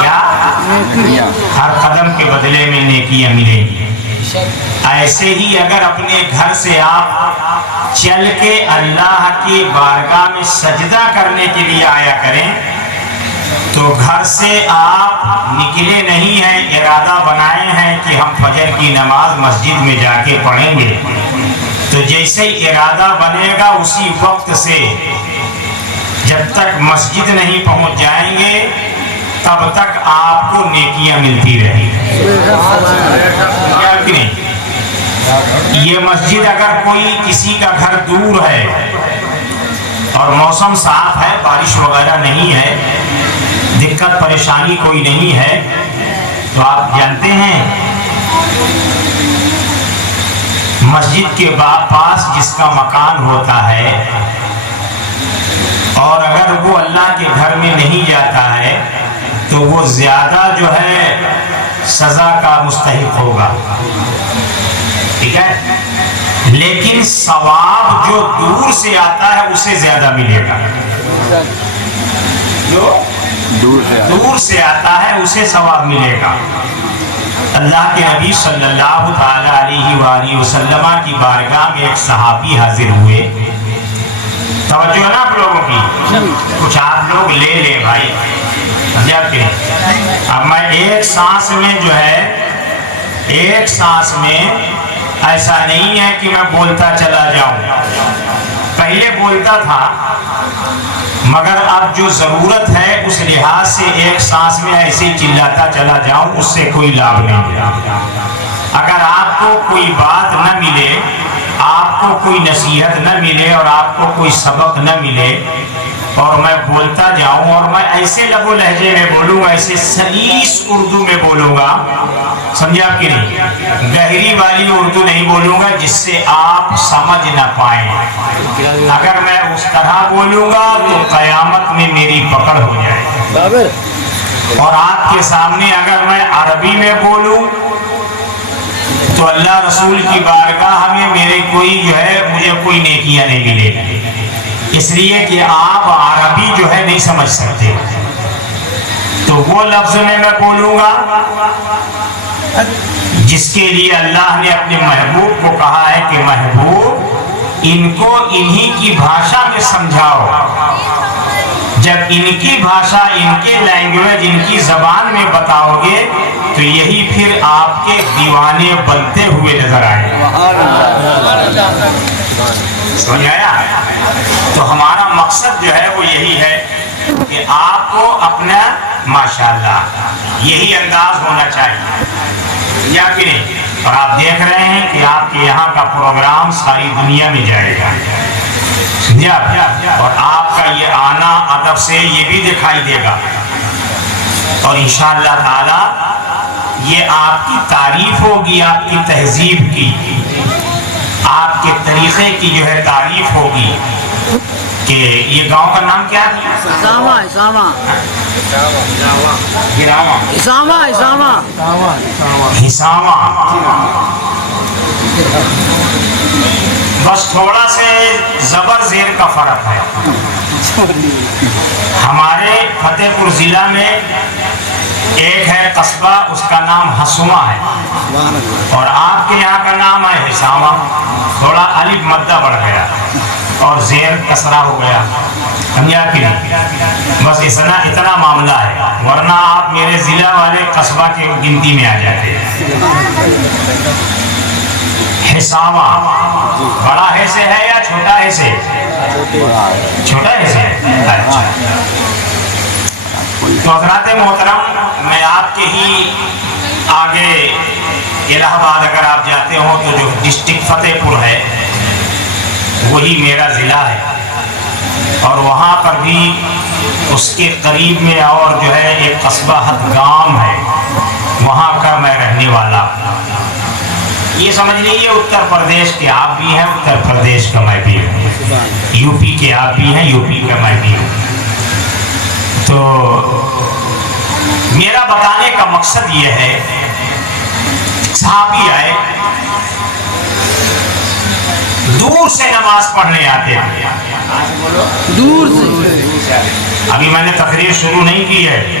کیا؟ ہر قدم کے بدلے میں نیکیاں ملیں گی۔ ایسے ہی اگر اپنے گھر سے آپ چل کے اللہ کی بارگاہ میں سجدہ کرنے کے لیے آیا کریں، تو گھر سے آپ نکلے نہیں ہیں، ارادہ بنائے ہیں کہ ہم فجر کی نماز مسجد میں جا کے پڑھیں گے، تو جیسے ہی ارادہ بنے گا اسی وقت سے جب تک مسجد نہیں پہنچ جائیں گے تب تک آپ کو نیکیاں ملتی رہیں گی۔ یہ مسجد اگر کوئی کسی کا گھر دور ہے اور موسم صاف ہے، بارش وغیرہ نہیں ہے، دقت پریشانی کوئی نہیں ہے، تو آپ جانتے ہیں مسجد کے پاس جس کا مکان ہوتا ہے اور اگر وہ اللہ کے گھر میں نہیں جاتا ہے تو وہ زیادہ جو ہے سزا کا مستحق ہوگا، ٹھیک ہے، لیکن ثواب جو دور سے آتا ہے اسے زیادہ ملے گا، جو دور سے آتا ہے اسے ثواب ملے گا۔ اللہ کے نبی صلی اللہ تعالی علیہ وآلہ وسلم کی بارگاہ میں ایک صحابی حاضر ہوئے، توجہ ہے نا آپ لوگوں کی، کچھ آپ لوگ لے لیں بھائی، اب میں ایک سانس میں جو ہے، ایک سانس میں ایسا نہیں ہے کہ میں بولتا چلا جاؤں، پہلے بولتا تھا مگر اب جو ضرورت ہے اس لحاظ سے ایک سانس میں ایسے چلاتا چلا جاؤں، اس سے کوئی لابھ نہیں۔ اگر آپ کو کوئی بات نہ ملے، آپ کو کوئی نصیحت نہ ملے اور آپ کو کوئی سبق نہ ملے اور میں بولتا جاؤں اور میں ایسے لب و لہجے میں بولوں گا، ایسے سلیس اردو میں بولوں گا، سمجھا کہ نہیں، گہری والی اردو نہیں بولوں گا جس سے آپ سمجھ نہ پائیں، اگر میں اس طرح بولوں گا تو قیامت میں میری پکڑ ہو جائے، اور آپ کے سامنے اگر میں عربی میں بولوں تو اللہ رسول کی بارگاہ میں میرے کوئی جو ہے مجھے کوئی نیکیاں نہیں ملے گی، اس لیے کہ آپ عربی جو ہے نہیں سمجھ سکتے، تو وہ لفظ میں بولوں گا جس کے لیے اللہ نے اپنے محبوب کو کہا ہے کہ محبوب ان کو انہی کی بھاشا میں سمجھاؤ، جب ان کی بھاشا، ان کے لینگویج، ان کی زبان میں بتاؤ گے تو یہی پھر آپ کے دیوانے بنتے ہوئے نظر آئے گا، سمجھ آیا؟ تو ہمارا مقصد جو ہے وہ یہی ہے کہ آپ کو اپنا ماشاءاللہ یہی انداز ہونا چاہیے، یا کہ نہیں؟ اور آپ دیکھ رہے ہیں کہ آپ کے یہاں کا پروگرام ساری دنیا میں جائے گا، اور آپ کا یہ آنا ادب سے یہ بھی دکھائی دے گا، اور انشاءاللہ تعالی یہ آپ کی تعریف ہوگی، آپ کی تہذیب کی، آپ کے طریقے کی جو ہے تعریف ہوگی کہ یہ گاؤں کا نام کیا ہے؟ ہسامہ۔ بس تھوڑا سے زبر زیر کا فرق ہے، ہمارے فتح پور ضلع میں ایک ہے قصبہ، اس کا نام ہسومہ ہے، اور آپ کے یہاں کا نام ہے ہسامہ، تھوڑا الف مدہ بڑھ گیا اور زیر کسرہ ہو گیا، سمجھا کہ نہیں؟ بس اتنا معاملہ ہے، ورنہ آپ میرے ضلع والے قصبہ کے گنتی میں آ جاتے ہیں۔ ہسامہ بڑا ہے سے ہے یا چھوٹا ہے سے؟ چھوٹا ہے سے؟ اچھا، تو حضرات محترم، میں آپ کے ہی آگے الہ آباد اگر آپ جاتے ہو تو جو ڈسٹرکٹ فتح پور ہے وہی میرا ضلع ہے، اور وہاں پر بھی اس کے قریب میں اور جو ہے ایک قصبہ ہدگام ہے، وہاں کا میں رہنے والا، یہ سمجھ لیجیے اتر پردیش کے آپ بھی ہیں، اتر پردیش کا میں بھی ہوں، یو پی کے آپ بھی ہیں، یو پی کا میں بھی ہوں۔ تو میرا بتانے کا مقصد یہ ہے، صحابی آئے دور سے نماز پڑھنے آتے ہیں، دور سے، ابھی میں نے تقریر شروع نہیں کی ہے،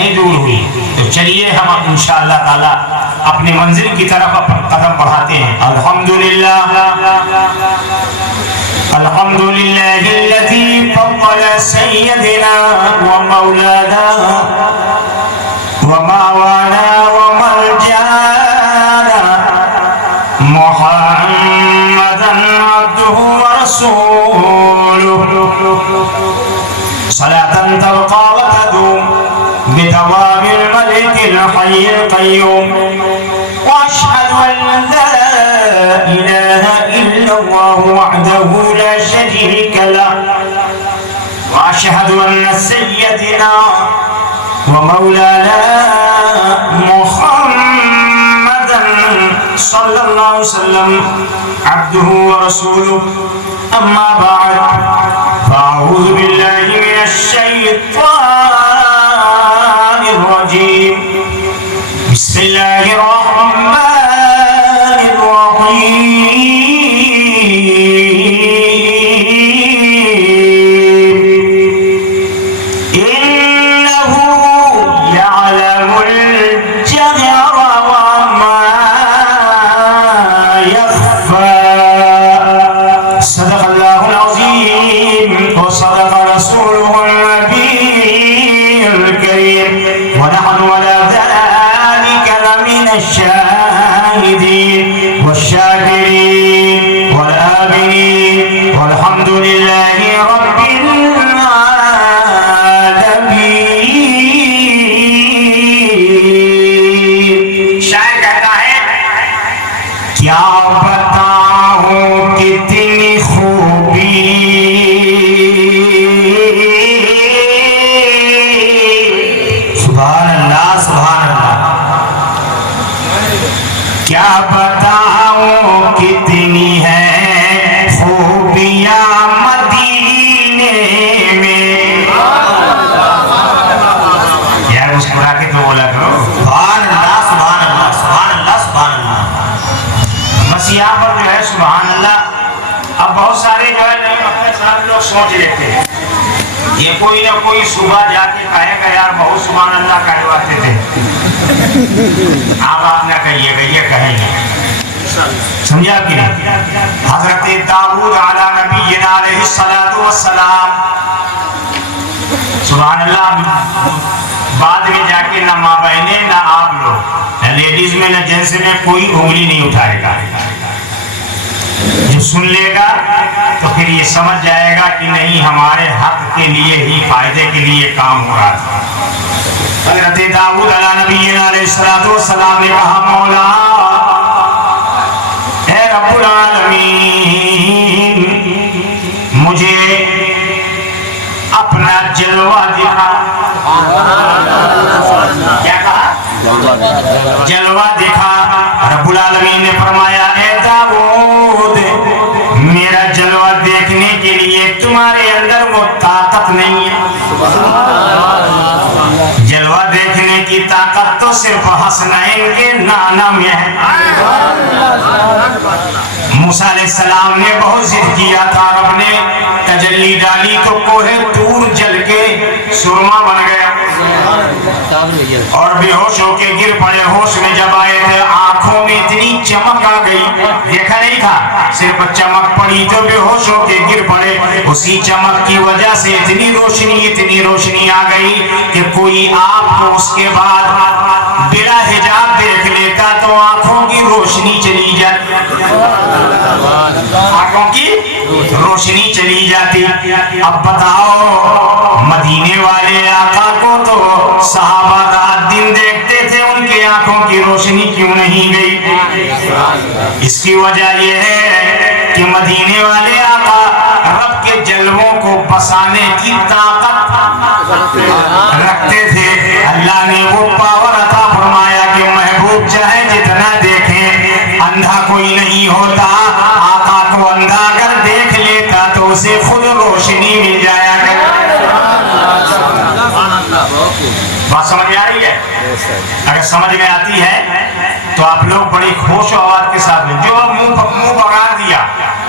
نہیں دور ہوئی. تو چلیے ہم انشاءاللہ تعالی اپنے منزل کی طرف اپنا قدم بڑھاتے ہیں. الحمدللہ الحمدللہ الذی فضل سیدنا ومولانا ومعوانا ومرجانا محمدا عبده ورسوله صلاة تبقى وتدوم بدوام الملك الحي القيوم. وأشهد أن لا إله إلا الله وحده لا شريك له وأشهد أن سيدنا ومولانا محمدا صلى الله عليه وسلم عبده ورسوله. أما بعد فأعوذ بالله من الشيطان الرجيم. بسم الله الرحمن الرحيم. إنه يعلم الجهر وما يخفى. صدق الله العظيم وصدق رسوله النبي الكريم. ونحن على ذلك لمن الشاهدين والشاكرين والآمنين والحمد لله رب العالمين. شاعر کہتا ہے کیا بتاؤں کتنی خوبی سبحان اللہ سبحان اللہ. کیا بتاؤں کتنی ہے خوبیاں مدینے میں. یار مسکرا کے تو بولا کرو سبحان اللہ سبحان اللہ سبحان اللہ سبحان اللہ. بس یہاں پر جو ہے سبحان اللہ اب بہت سارے جو ہے نئے مکہ صاحب لوگ سوچ لیتے ہیں یہ کوئی نہ کوئی صبح جا کے کہے گا یار بہت سبحان اللہ کہلواتے تھے. آپ نہ کہیے گا یہ کہیں گے. سمجھا کہ نہیں. حضرت داؤد علی نبینا علیہ الصلوۃ والسلام سبحان اللہ بعد میں جا کے نہ ماں بہنیں نہ آپ لوگ نہ لیڈیز میں نہ جینس میں کوئی انگلی نہیں اٹھائے گا. جو سن لے گا تو پھر یہ سمجھ جائے گا کہ نہیں ہمارے حق کے لیے ہی فائدے کے لیے کام ہو رہا تھا. حضرت داؤد علیہ نبینا علیہ السلام نے کہا مولا اے رب العالمین مجھے اپنا جلوہ دکھا. کیا کہا؟ جلوہ دکھا. رب العالمین نے فرمایا اے داؤد میرا جلوہ دیکھنے کے لیے تمہارے اندر وہ طاقت نہیں ہے. جلوہ دیکھنے کی طاقت تو صرف حسنین کے نانا میں ہے. موسیٰ علیہ السلام نے بہت ضد کیا تھا. رب نے تجلی ڈالی تو کوہ طور جل کے سرما بن گیا اور بے ہوش ہو کے گر پڑے. ہوش میں جب آئے تھے آنکھوں میں اتنی چمک آ گئی دیکھا نہیں تھا صرف چمک پڑی تو بے ہوش ہو کے گر پڑے. اسی چمک کی وجہ سے اتنی روشنی آ گئی کہ کوئی آپ کو اس کے بعد بلا حجاب دیکھ لیتا تو آنکھوں کی روشنی چلی جاتی. آنکھوں کی روشنی چلی جاتی. اب بتاؤ مدینے والے آقا کو تو صحابہ رات دن دیکھتے تھے ان کی آنکھوں کی روشنی کیوں نہیں گئی؟ اس کی وجہ یہ ہے کہ مدینے والے آقا رب کے جلووں کو بسانے کی طاقت رکھتے تھے. اللہ نے وہ پاور عطا فرمایا کہ محبوب چاہے جتنا دیکھیں اندھا کوئی نہیں ہوتا. آقا کو اندھا کر دیکھ لیتا تو اسے خود روشنی مل جایا کرتی. بات سمجھ میں آ رہی ہے؟ اگر سمجھ میں آتی ہے تو آپ لوگ بڑی خوش و آواز کے ساتھ جو منہ پکار دیا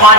5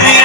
2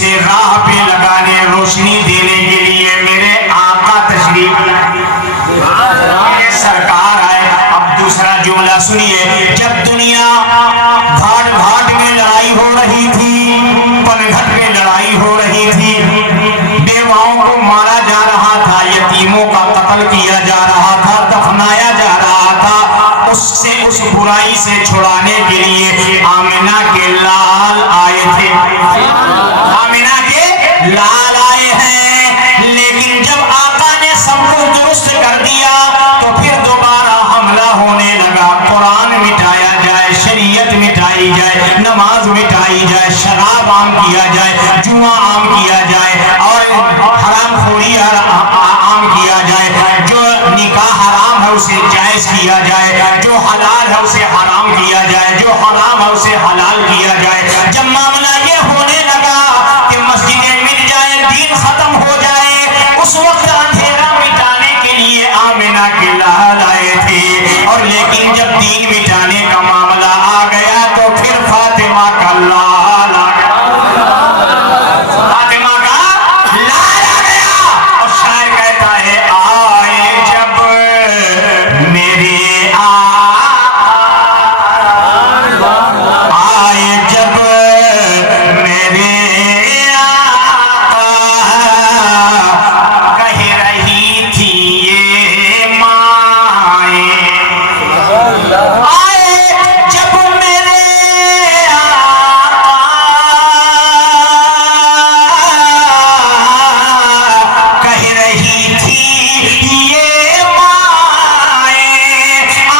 اسے راہ پہ لگانے روشنی دینے کے لیے میرے آقا تشریف لائے سرکار آئے. اب دوسرا جملہ سنیے. جب دنیا گھاٹ گھاٹ میں لڑائی ہو رہی تھی, پنگھٹ میں لڑائی ہو رہی تھی, بیواؤں کو مارا جا رہا تھا, یتیموں کا قتل کیا جا رہا تھا, دفنایا جا رہا تھا, اس برائی سے چھڑانے کے لیے آمنہ کے لال آئے تھے. آمنہ کے لال آئے ہیں, لیکن جب آقا نے سب کچھ درست کر دیا تو پھر دوبارہ حملہ ہونے لگا. قرآن مٹایا جائے, شریعت مٹائی جائے, نماز مٹائی جائے, شراب عام کیا جائے, جوا عام کیا جائے, اور حرام خوری عام کیا جائے, جو نکاح حرام ہے اسے جائز کیا جائے, جو حلال ہے اسے حرام کیا جائے, جو حرام ہے اسے حلال کیا جائے. جب معاملہ یہ ہونے لگا کہ مسجدیں مٹ جائیں, دین ختم ہو جائے, اس وقت اندھیرا مٹانے کے لیے آمنہ کے لال آئے تھے. اور لیکن جب دین مٹانے کا معاملہ آ گیا تو پھر فاطمہ کا لال آ گیا. فاطمہ کا لال آ گیا. اور شاعر کہتا ہے آئے جب میرے آئے جب میرے آقا کہہ رہی تھی یہ مائیں. آئے جب میرے آقا کہہ رہی تھی یہ مائیں.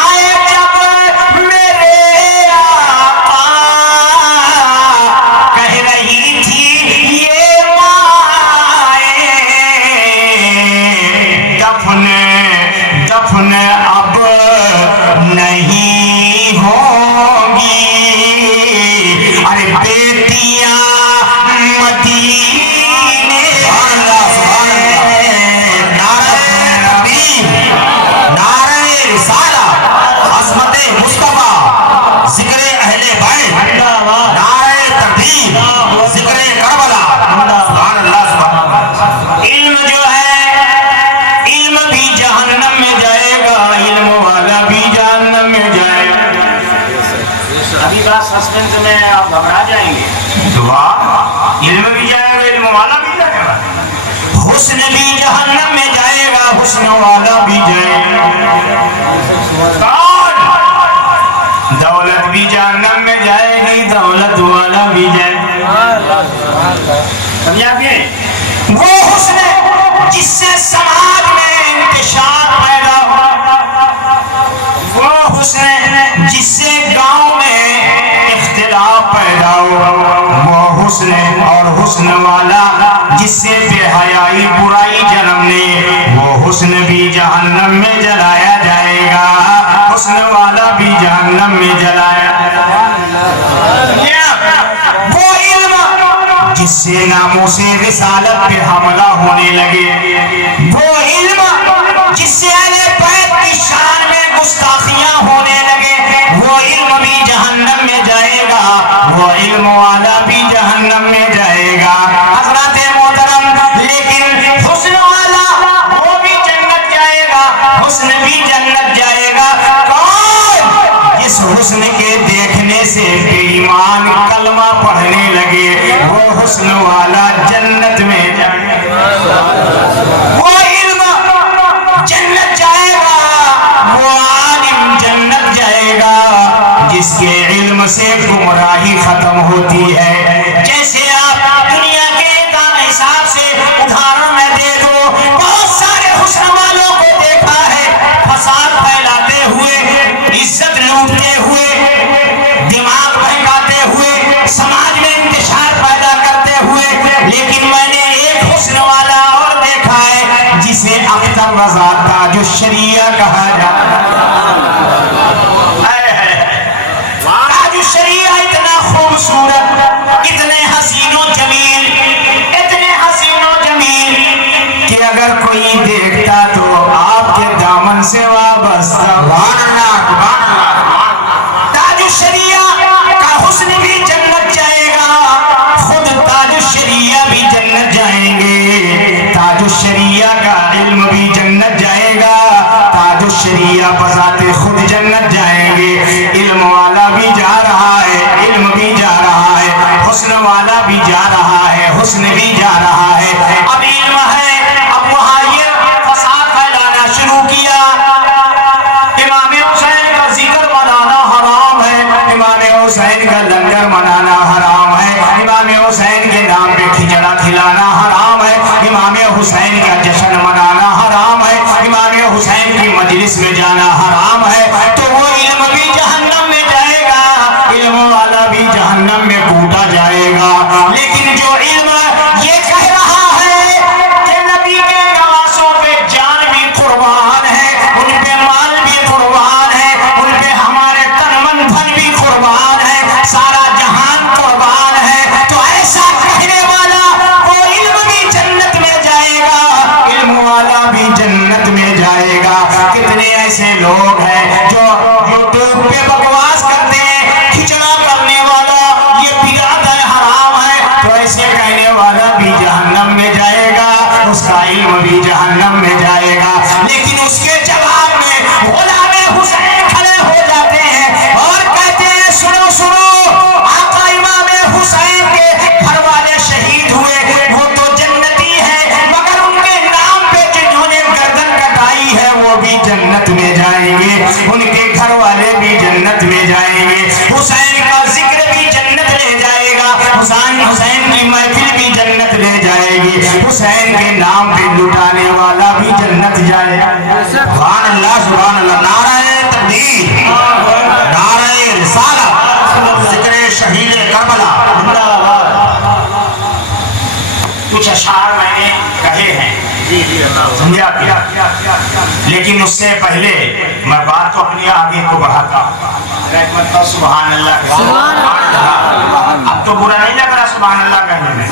آئے جب میرے آقا کہہ رہی تھی یہ مائیں. دفن دفن اب نہیں ہوگی, ارے بیٹیاں مدینے. نعرہ تکبیر, نعرہ رسالہ, عظمت مصطفیٰ, ذکر اہل بیت, نعرہ تکبیر, ذکر کربلا. سبحان اللہ, سبحان اللہ. علم جو ہے, علم بھی جہنم میں جائے گا, علم والا بھی جہنم میں جائے گا. ابھی بات سسپینس میں آپ گھبرا جائیں گے. دعا, علم بھی جائے گا, علم والا بھی جائے گا, حسن بھی جہنم میں جائے گا, حسن والا بھی جائے گا. دولت بھی جہنم میں جائے گی, دولت والا بھی جائے گا. سمجھا کہ وہ حسن جس سے سماج میں انتشار پیدا ہوا, وہ حسن جس سے گاؤں میں اختلاف پیدا ہوا, وہ حسن اور حسن والا جس سے بے حیائی برائی جنم لے, وہ حسن بھی جہنم میں جلایا جائے گا, حسن والا بھی جہنم میں جلایا جائے گا. وہ علم جس سے ناموس رسالت پہ حملہ ہونے لگے, وہ علم جس سے اہل بیت کی شان میں گستاخیاں ہونے لگے, وہ علم بھی جہنم میں جائے گا, وہ علم والا بھی جہنم میں جائے گا. حضرات محترم, لیکن حسن والا وہ بھی جنت جائے گا, حسن بھی جنت جائے گا. کون جس حسن کے دیکھنے سے بے ایمان کلمہ پڑھنے لگے, وہ حسن والا جنت میں جائے گا. وہ علم جنت جائے گا, وہ عالم جنت جائے گا, جس کے علم سے گمراہی ختم ہوتی ہے, ہی یا بذات خود جنت جائیں گے. علم والا بھی جا رہا ہے, علم بھی جا رہا ہے, حسن والا بھی جا رہا ہے, حسن بھی جا رہا ہے. اب علم ہے, اب وہاں یہ فساد پھیلانا شروع کیا. امام حسین کا ذکر منانا حرام ہے, امام حسین کا لنگر منانا حرام ہے, امام حسین کے نام پہ کھچڑا کھلانا حرام ہے, امام حسین کا جشن منانا حرام ہے, امام حسین کی مجلس میں جانا حرام ہے. تو وہ علم بھی جہنم میں جائے گا, علم والا بھی جہنم میں کوٹا جائے گا. لیکن جو علم یہ کہہ رہا ہے کہ نبی کے نواسوں پہ جان بھی قربان ہے, ان پہ مال بھی قربان ہے, ان پہ ہمارے تن من دھن بھی قربان ہے, سارا جہان قربان ہے, تو ایسا کہنے والا وہ علم بھی جنت میں جائے گا, علم والا بھی جنت میں جائے گا. کتنے ایسے لوگ ہیں جو یوٹیوب پہ بکواس کرتے ہیں, کھچڑا کرنے والا یہ بدعت ہے, حرام ہے, تو ایسے کہنے والا بھی جہنم میں جائے گا, اس کا علم بھی جہنم میں جائے گا. لیکن اس کے جواب میں غلام حسین کھڑے ہو جاتے ہیں اور کہتے ہیں سنو سنو, آقا امام حسین کے گھر والے شہید ہوئے, وہ تو جنتی ہے, مگر ان کے نام پہ جنہوں نے گردن کٹائی ہے وہ بھی جنت میں جائیں گے, ان کے گھر والے بھی جنت میں جائیں گے. حسین کا ذکر بھی جنت لے جائے گا, حسین کی محفل بھی جنت لے جائے گی, حسین کے نام پہ لٹانے والا بھی جنت جائے گا. سبحان اللہ سبحان اللہ. نعرہ تکبیر, نعرہ رسالت, ذکر شہید کربلا. کچھ اشعار میں نے کہے ہیں, سمجھا کیا, لیکن اس سے پہلے میں بات تو اپنی آگے کو بڑھاتا ہوں. سبحان اللہ, اب تو برا نہیں لگ رہا سبحان اللہ کہنے میں,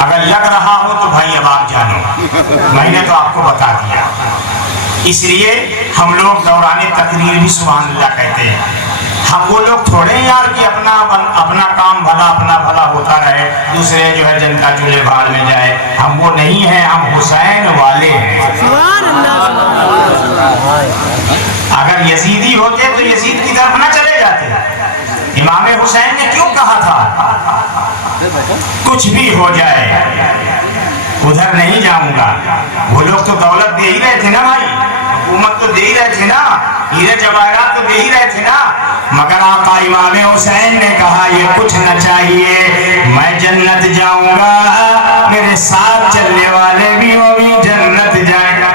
اگر لگ رہا ہو تو بھائی اب آپ جانو, میں نے تو آپ کو بتا دیا. اس لیے ہم لوگ دوران تقریر بھی سبحان اللہ کہتے ہیں. ہم وہ لوگ تھوڑے یار کہ اپنا کام بھلا اپنا بھلا ہوتا رہے, دوسرے جو ہے جنتا چولہے بھاڑ میں جائے, ہم وہ نہیں ہیں, ہم حسین والے ہیں. اگر یزیدی ہوتے تو یزید کی طرف نہ چلے جاتے. امام حسین نے کیوں کہا تھا کچھ بھی ہو جائے ادھر نہیں جاؤں گا. وہ لوگ تو دولت دے ہی رہے تھے نا بھائی, حکومت تو دے ہی رہے تھے نا, ہیرے جواہرات تو دے ہی رہے تھے نا, مگر آقا امام حسین نے کہا یہ کچھ نہ چاہیے, میں جنت جاؤں گا, میرے ساتھ چلنے والے بھی وہ بھی جنت جائیں گا.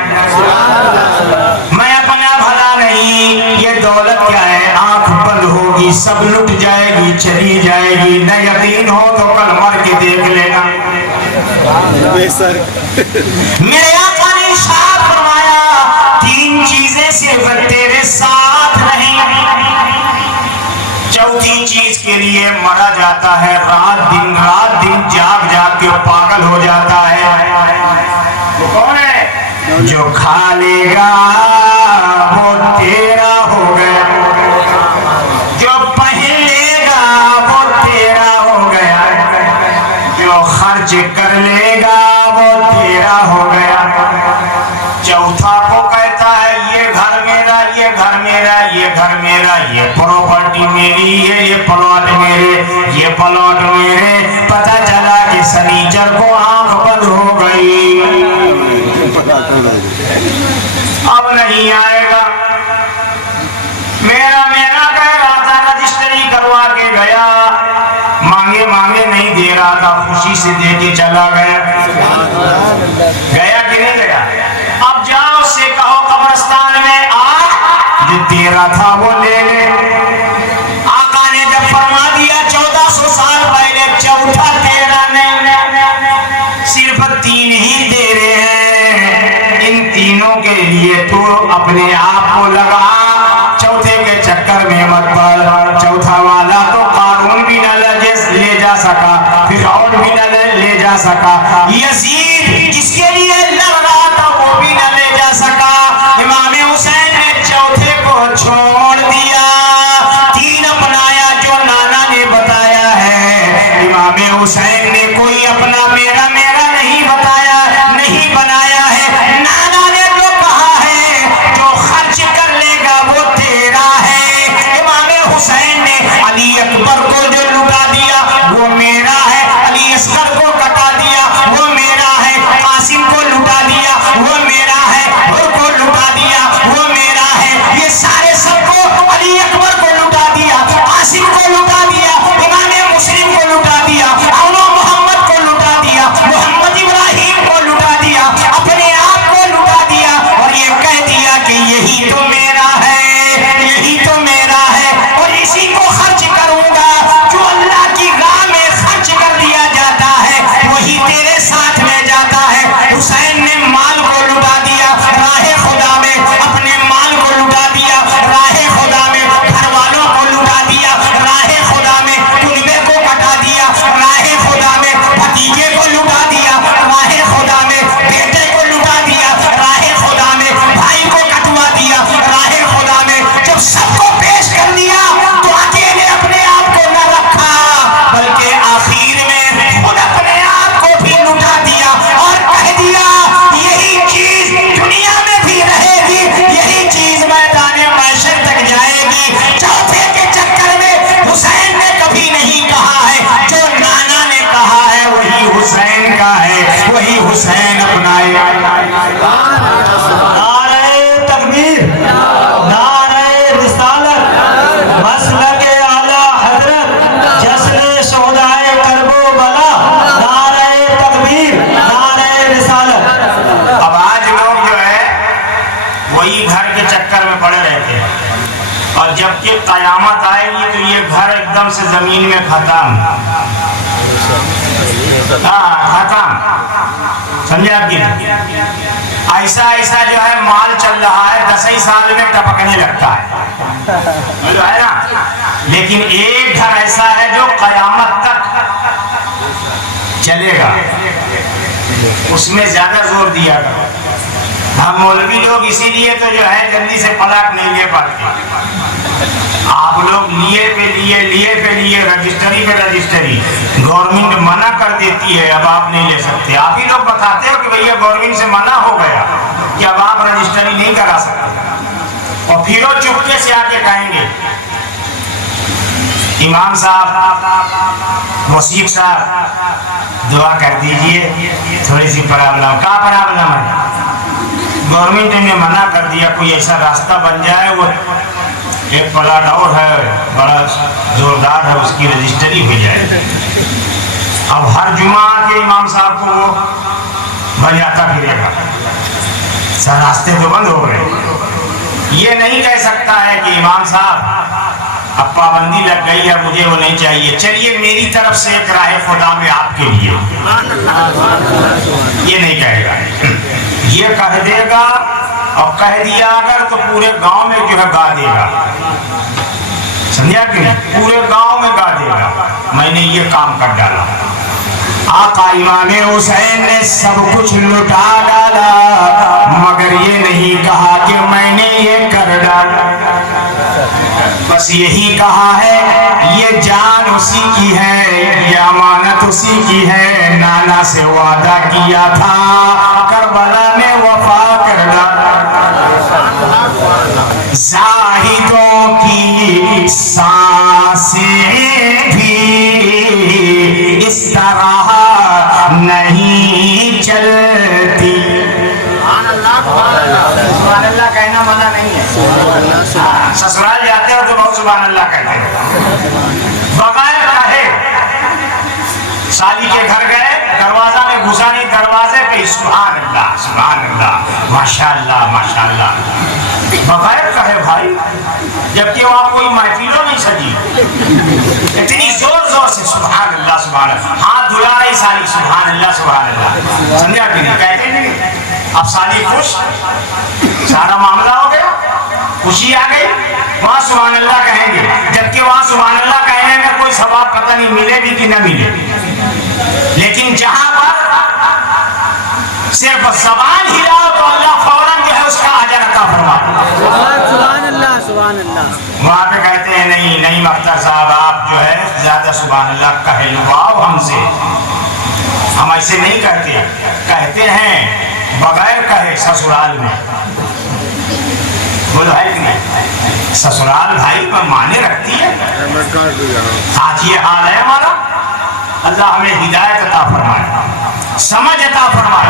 میں اپنا بھلا نہیں, یہ دولت کیا ہے, آنکھ بند ہوگی سب لٹ جائے گی چلی جائے گی, نہ یقین ہو تو کل مر کے دیکھ لینا. میرے آقا نے ارشاد فرمایا تین چیزیں صرف تیرے ساتھ نہیں, چوتھی چیز کے لیے مرا جاتا ہے, رات دن جاگ جاگ کے پاگل ہو جاتا ہے. وہ کون ہے؟ جو کھا لے گا وہ تیرا ہو گیا, جو پہن لے گا وہ تیرا ہو گیا, جو خرچ کر لے گا وہ تیرا ہو گیا. چوتھا کو کہتا ہے یہ گھر میرا, یہ گھر میرا, یہ گھر میرا, یہ پراپرٹی میری ہے, یہ پلاٹ میرے, یہ پلاٹ میرے. پتہ چلا کہ سنیچر کو آنکھ بند ہو گئی, اب نہیں آئے گا. میرا کہہ رہا تھا, رجسٹری کروا کے گیا, مانگے نہیں دے رہا تھا, خوشی سے دے کے چلا گیا. گیا کہ نہیں گیا؟ اب جاؤ اس سے کہو قبرستان میں آ, جو تیرا تھا وہ لے لے. آقا نے جب فرما دیا 1400 سال پہلے چوتھا تیرا نہیں, صرف تین ہی دے رہے ہیں, ان تینوں کے لیے تو اپنے آپ کو لگا, چوتھے کے چکر میں مت پڑ. چوتھا والا تو قارون بھی نہ لے جا سکا, فرعون بھی نہ لے جا سکا, یزید جس کے لیے لڑ رہا تھا وہ بھی نہ لے جا سکا. امام حسین نے چوتھے کو چھوڑ دیا, تین اپنایا جو نانا نے بتایا ہے. امام حسین نے کوئی اپنا میرا نہیں بتایا, نہیں بنایا ہے. نانا نے جو کہا ہے بڑھ رہے تھے، اور جب کہ قیامت آئے گی تو یہ گھر ایک دم سے زمین میں ختم، ختم، سمجھے آپ کی؟ ایسا ایسا جو ہے مال چل رہا ہے 10 ہی سال میں ٹپکنے لگتا ہے نا، لیکن ایک گھر ایسا ہے جو قیامت تک چلے گا، اس میں زیادہ زور دیا گا۔ ہم مولوی لوگ اسی لیے تو جو ہے جلدی سے پلاٹ نہیں لے پاتے، آپ لوگ لیے پہ لیے رجسٹری پہ رجسٹری، گورنمنٹ منع کر دیتی ہے، اب آپ نہیں لے سکتے، آپ ہی لوگ بتاتے ہو کہ بھئی گورنمنٹ سے منع ہو گیا کہ اب آپ رجسٹری نہیں کرا سکتے، اور پھر وہ چپکے سے آ کے کہیں گے امام صاحب، وسیق صاحب دعا کر دیجئے، تھوڑی سی پرابلم، کیا پرابلم ہے؟ گورنمنٹ نے منع کر دیا، کوئی ایسا راستہ بن جائے، وہ ایک پلاٹ اور ہے بڑا زوردار ہے، اس کی رجسٹری ہو جائے۔ اب ہر جمعہ کے امام صاحب کو وہ بجاتا پھرے گا، سر راستے تو بند ہو گئے، یہ نہیں کہہ سکتا ہے کہ امام صاحب اب پابندی لگ گئی ہے، مجھے وہ نہیں چاہیے، چلیے میری طرف سے ایک راہ خدا میں آپ کے لیے، یہ نہیں کہے گا، یہ کہہ دے گا، اور کہہ دیا اگر تو پورے گاؤں میں جو ہے گا دے گا، سمجھا کہ نہیں؟ پورے گاؤں میں گا دے گا میں نے یہ کام کر ڈالا، آقا امام حسین نے سب کچھ لٹا ڈالا، مگر یہ نہیں کہا کہ میں نے یہ کر ڈالا، بس یہی کہا ہے یہ جان اسی کی ہے، یہ امانت اسی کی ہے، نانا سے وعدہ کیا تھا کربلا میں وفا کر ڈالا، زاہدوں کی سانسیں بھی اس طرح نہیں چلتی، سبحان اللہ کہنا منع نہیں ہے، سسرال جاتے ہو تو بہت سبحان اللہ کہتے ہیں، بغیر کہے سالی کے گھر گئے، دروازہ میں گھسا نہیں، دروازے پہ سبحان اللہ ماشاءاللہ ماشاءاللہ، بغیر کہے بھائی، جبکہ وہاں کوئی محفلوں نہیں سجی، اتنی زور زور سے سبحان اللہ، ہاتھ دھلا رہی سالی، سبحان اللہ، سمجھا کہ نہیں؟ کہتے نہیں، اب سالی خوش، سارا معاملہ ہو گیا، خوشی آ گئی، وہاں سبحان اللہ کہیں گے، جبکہ وہاں سبحان اللہ کہنے میں کوئی ثواب پتہ نہیں ملے بھی کہ نہ ملے، لیکن جہاں پر صرف زبان ہلاؤ تو اللہ فوراً جو ہے اس کا اجر عطا فرماتا ہے، سبحان اللہ، وہاں پہ کہتے ہیں نہیں مختار صاحب آپ جو ہے زیادہ سبحان اللہ کہلواؤ ہم سے، ہم ایسے نہیں کہتے ہیں بغیر کہے سسرال میں، بولو ہے کہ نہیں؟ سسرال بھائی پر معنی رکھتی ہے، آج یہ حال ہے ہمارا، اللہ ہمیں ہدایت عطا فرمائے، سمجھ عطا فرمائے،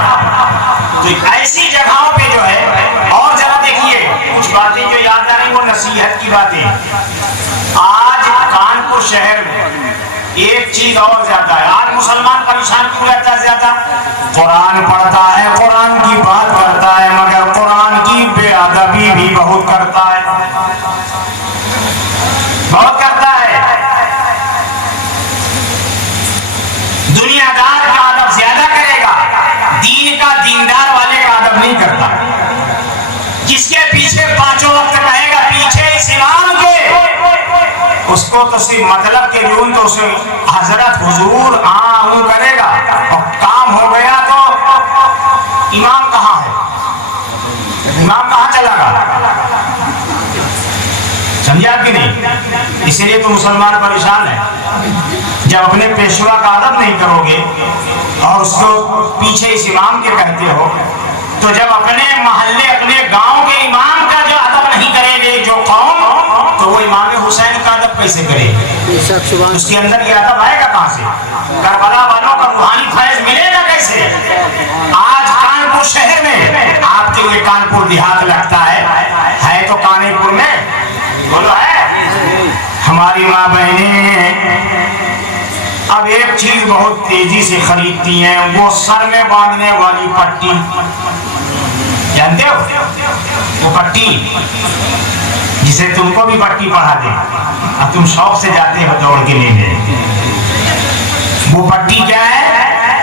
تو ایسی جگہوں پہ جو ہے، اور ذرا دیکھیے کچھ باتیں جو یاد آ رہی وہ نصیحت کی باتیں، آج کانپور شہر میں ایک چیز اور زیادہ ہے، آج مسلمان پریشان کیوں رہتا ہے زیادہ؟ قرآن پڑھتا ہے، قرآن کی بات کرتا ہے، مگر قرآن کی بے ادبی بھی بہت کرتا ہے، بہت کرتا ہے، دنیا دار کا ادب زیادہ کرے گا، دین کا دیندار والے کا ادب نہیں کرتا، جس کے پیچھے پانچوں وقت رہے گا پیچھے اس امام کے، اس کو تو صرف مطلب کے جون تو اسے حضرت حضور آن کرے گا، اور کام ہو گیا تو امام کہاں ہے، امام کہاں چلا گا، سمجھا کہ نہیں؟ اسی لیے تو مسلمان پریشان ہے، جب اپنے پیشوا کا ادب نہیں کرو گے اور اس کو پیچھے اس امام کے کہتے ہو، تو جب اپنے محلے اپنے گاؤں کے امام کا جو ادب نہیں کرے گے جو قوم، تو وہ امام حسین کا ادب کیسے کرے گی؟ اس کے اندر یہ ادب آئے گا کہاں سے؟ کربلا والوں کا روحانی فیض ملے گا کیسے؟ آج کانپور شہر میں، آپ کے لیے کانپور دیہات لگتا ہے تو کانپور میں، بولو ہے، ہماری ماں بہنیں اب ایک چیز بہت تیزی سے خریدتی ہیں، وہ سر میں باندھنے والی پٹی، جانتے ہو وہ پٹی جسے تم کو بھی پٹی پڑھا دے اور تم شوق سے جاتے ہو دوڑ کے لینے، وہ پٹی کیا ہے؟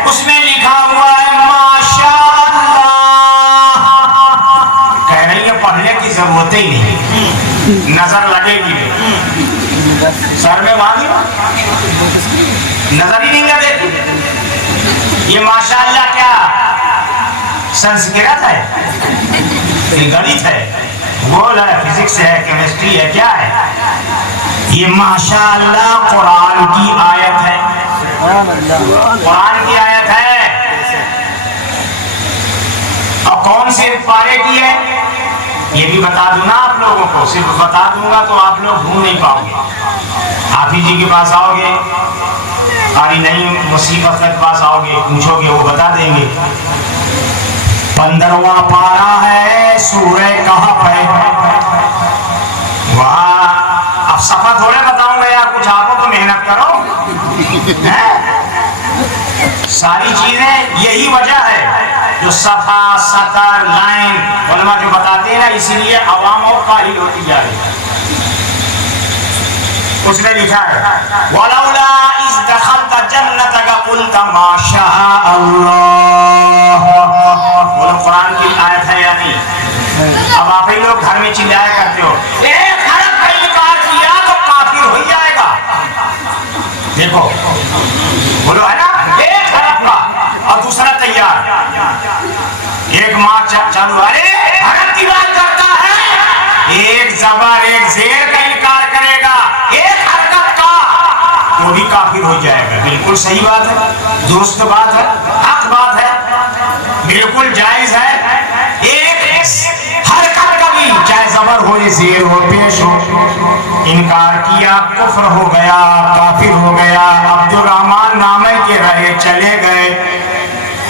اس میں لکھا ہوا ہے ماشاء اللہ، کہہ رہی ہے پڑھنے کی ضرورت ہی نہیں، نظر لگے گی سر میں باندھی نظر ہی نہیں لگے گی۔ یہ ماشاءاللہ کیا سنسکرت ہے، یہ گنت ہے، گول ہے، فزکس ہے، کیمسٹری ہے، کیا ہے؟ یہ ماشاءاللہ قرآن کی آیت ہے، قرآن کی آیت ہے۔ اور کون سی پارے کی ہے یہ بھی بتا دوں نا آپ لوگوں کو، صرف بتا دوں گا تو آپ لوگ ڈھونڈ نہیں پاؤ گے۔ حافظ جی کے پاس آؤ گے، قاری نعیم مصیبت کے پاس آؤ گے، پوچھو گے وہ بتا دیں گے۔ 15واں پارہ ہے سورہ کہف ہے، وہاں اب صفحہ تھوڑے بتاؤں گا یار، کچھ آپ تو محنت کرو، ساری چیزیں یہی وجہ ہے جو صفحہ سطر لائن علماء جو بتاتے ہیں نا، اسی لیے عوام اور کاہل ہوتی جا رہی ہے۔ اس میں لکھا ہے وَلَوْلَا إِذْ دَخَلْتَ جَنَّتَكَ قُلْتَ مَا شَاءَ اللَّهُ، بولو قرآن کی آیت ہے یا نہیں؟ اب آپ ہی لوگ گھر میں چلایا کرتے ہو ایک حرف کا انکار کیا تو کافر ہو جائے گا، دیکھو بولو ہے نا، ایک حرف کا اور دوسرا تیار، ایک ماں چالو ارے حرف کی بات کرتا ہے، ایک زبر ایک زیر کا انکار کرے گا، ایک حرکت کا وہ بھی کافر ہو جائے گا۔ بالکل صحیح بات ہے، درست بات ہے، حق بات ہے، بالکل جائز ہے۔ ایک حرکت کا بھی چاہے زبر ہو یا زیر ہو پیش ہو، انکار کیا کفر ہو گیا، کافر ہو گیا۔ عبد الرحمن نامے کے رہے چلے گئے،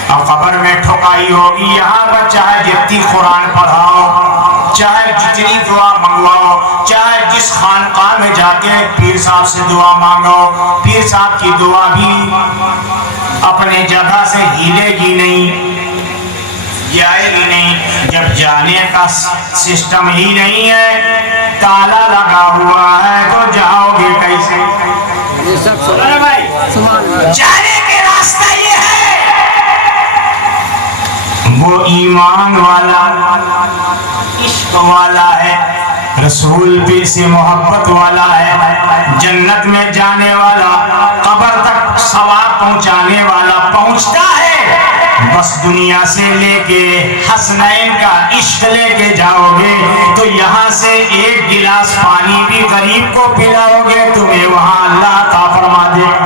اب قبر میں ٹھکائی ہوگی، یہاں پر چاہے جتنی قرآن پڑھاؤ، چاہے جتنی دعا منگواؤ، چاہے جس خانقاہ میں جا کے پیر صاحب سے دعا مانگو، پیر صاحب کی دعا بھی اپنے جگہ سے ہلے گی نہیں، جائے گی نہیں۔ جب جانے کا سسٹم ہی نہیں ہے، تالا لگا ہوا ہے، تو جاؤ گے کیسے؟ جانے کے راستہ یہ ہے، وہ ایمان والا، عشق والا ہے، رسول پہ سے محبت والا ہے، جنت میں جانے والا، قبر تک ثواب پہنچانے والا پہنچتا ہے۔ بس دنیا سے لے کے حسنین کا عشق لے کے جاؤ گے تو یہاں سے ایک گلاس پانی بھی غریب کو پلاؤ گے، تمہیں وہاں اللہ عطا فرما دے گا۔